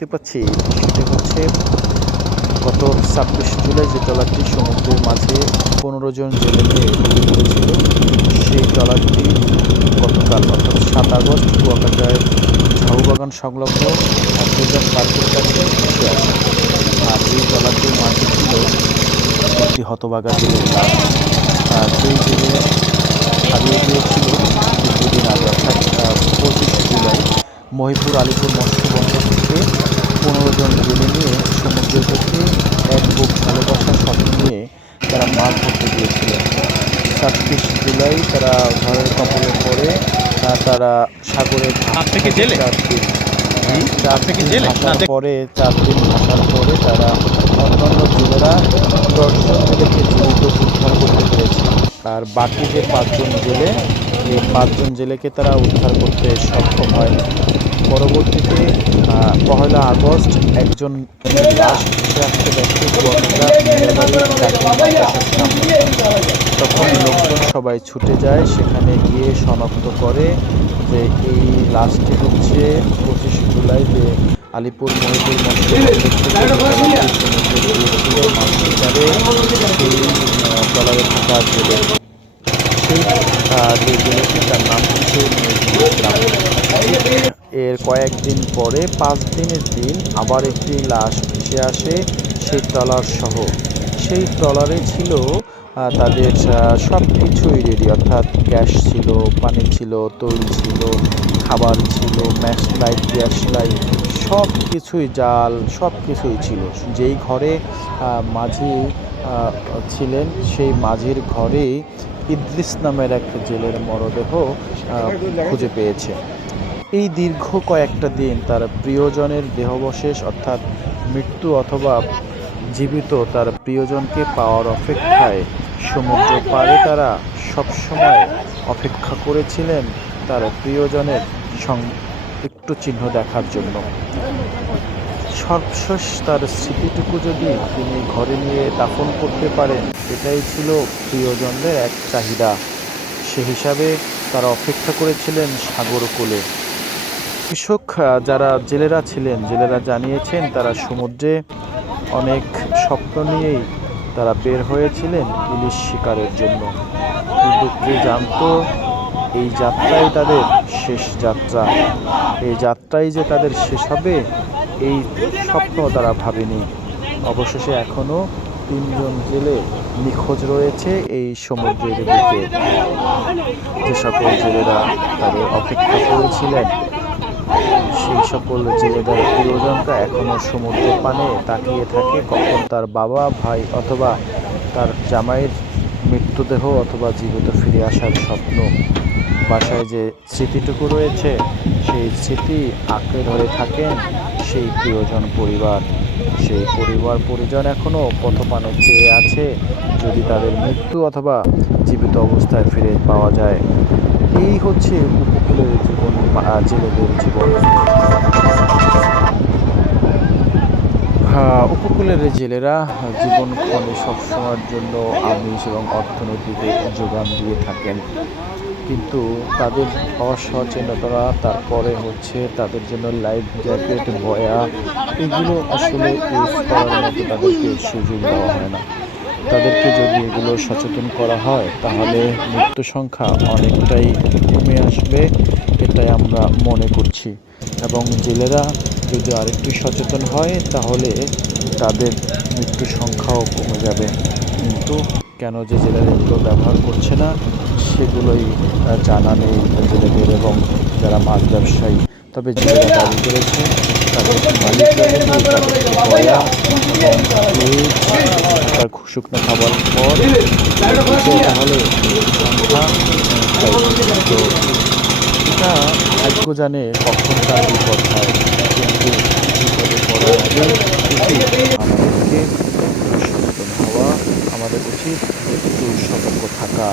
দেখতে পাচ্ছি, সেটা হচ্ছে গত ছাব্বিশ জুলাই যে ট্রলারটি সমুদ্রের মাঝে পনেরো জন জেলে নিয়ে পড়েছিল, সেই ট্রলারটি গতকাল অর্থাৎ সাত আগস্ট কুয়াকাটায় ঝাউবাগান সংলগ্ন অক্টোজার পার্কের কাছে ভেসে আসে। আর এই ট্রলারটির মাঝে ছিল একটি হতবাগা জেলের লাশ আর সেই জেলে হারিয়ে গিয়েছিল কিছুদিন আগে, অর্থাৎ পঁচিশ জুলাই মহিপুর আলিপুর মৎস্য বন্দর থেকে পনেরো জন জেলে নিয়ে সমুদ্র থেকে এক বুক ভালোবাসার স্বপ্ন নিয়ে তারা মাছ ধরতে গিয়েছিলেন ছাব্বিশ জুলাই তারা ঘরের কপালে পড়ে আহ, তারা সাগরে থেকে হ্যাঁ, থেকে পরে চার দিন ভাসার পরে তারা অন্যান্য জেলেরা জেলেকে জীবিত উদ্ধার করতে পেরেছে। আর বাকি যে পাঁচজন জেলে এই পাঁচজন জেলেকে তারা উদ্ধার করতে সক্ষম হয় পরবর্তীতে পহেলা আগস্ট একজন। তখন লোকজন সবাই ছুটে যায় সেখানে গিয়ে শনাক্ত করে যে এই লাশটি হচ্ছে পঁচিশ জুলাই যে আলিপুর মহিপুর মৎস্য বন্দর থেকে যে ট্রলারটি সমুদ্রে গিয়েছিল মাছ শিকারে সেই তার নাম হচ্ছে এর কয়েকদিন পরে, পাঁচ দিনের দিন আবার একটি লাশ ভেসে আসে সেই ট্রলার সহ। সেই ট্রলারে ছিল তাদের সব কিছুই রেডি অর্থাৎ গ্যাস ছিল, পানি ছিল, তৈল ছিল, খাবার ছিল, ম্যাশ লাইট, গ্যাস লাইট সব কিছুই জাল সব কিছুই ছিল। যেই ঘরে মাঝি ছিলেন, সেই মাঝির ঘরেই ইদ্রিস নামের এক জেলের মরদেহ খুঁজে পেয়েছে। এই দীর্ঘ কয়েকটা দিন তার প্রিয়জনের দেহবশেষ, অর্থাৎ মৃত্যু অথবা জীবিত তার প্রিয়জনকে পাওয়ার অপেক্ষায় সমুদ্র পাড়ে তারা সবসময় অপেক্ষা করেছিলেন তার প্রিয়জনের একটু চিহ্ন দেখার জন্য। সর্বশেষ তার স্মৃতিটুকু যদি তিনি ঘরে নিয়ে দাফন করতে পারেন, এটাই ছিল প্রিয়জনদের এক চাহিদা। সে হিসাবে তারা অপেক্ষা করেছিলেন সাগর কোলে কৃষক যারা জেলেরা ছিলেন, জেলেরা জানিয়েছেন তারা সমুদ্রে অনেক স্বপ্ন নিয়েই তারা বের হয়েছিলেন ইলিশ শিকারের জন্য। কিন্তু কে জানতো এই যাত্রাই তাদের শেষ যাত্রা? এই যাত্রাই যে তাদের শেষ হবে, এই স্বপ্ন তারা ভাবেনি। অবশেষে এখনও তিনজন জেলে নিখোঁজ রয়েছে এই সমুদ্রের বুকে যে সকল জেলেরা তাদের অপেক্ষা করেছিলেন সেই সকল জেলেদের প্রিয়জনরা এখনও সমুদ্রের পানে তাকিয়ে থাকে, কখন তার বাবা, ভাই অথবা তার জামাইয়ের মৃত্যুদেহ অথবা জীবিত ফিরে আসার স্বপ্ন। বাসায় যে স্মৃতিটুকু রয়েছে, সেই স্মৃতি আঁকড়ে ধরে থাকেন সেই প্রিয়জন পরিবার। সেই পরিবার পরিজন এখনও পথপানে চেয়ে আছে, যদি তাদের মৃত্যু অথবা জীবিত অবস্থায় ফিরে পাওয়া যায়। এই হচ্ছে উপকূলের জীবন জেলেদের জীবন। হ্যাঁ, উপকূলের জেলেরা জীবনক্ষণে সবসময়ের জন্য আমিষ এবং অর্থনৈতিক যোগান দিয়ে থাকেন। কিন্তু তাদের অসচেতনতা তারপরে হচ্ছে তাদের জন্য লাইফ জ্যাকেট বয়া এগুলো আসলে ইউজ করার মতো তাদেরকে সুযোগ দেওয়া হয় না। তাদেরকে যদি এগুলো সচেতন করা হয়, তাহলে মৃত্যু সংখ্যা অনেকটাই কমে আসবে, এটাই আমরা মনে করছি। এবং জেলেরা যদি আরেকটু সচেতন হয়, তাহলে তাদের মৃত্যু সংখ্যাও কমে যাবে। কিন্তু কেন যে জেলেরা এগুলো ব্যবহার করছে না, সেগুলোই জানা নেই জেলেদের এবং যারা মাছ ব্যবসায়ী। তবে জেলেরা দাবি করেছে, তাদের মালিকরা হালকা শুকনো খাবার পর তাহলে জানে কখন তার বিপদ হয় কিন্তু আমাদেরকে সচেতন হওয়া আমাদের উচিত একটু সতর্ক থাকা।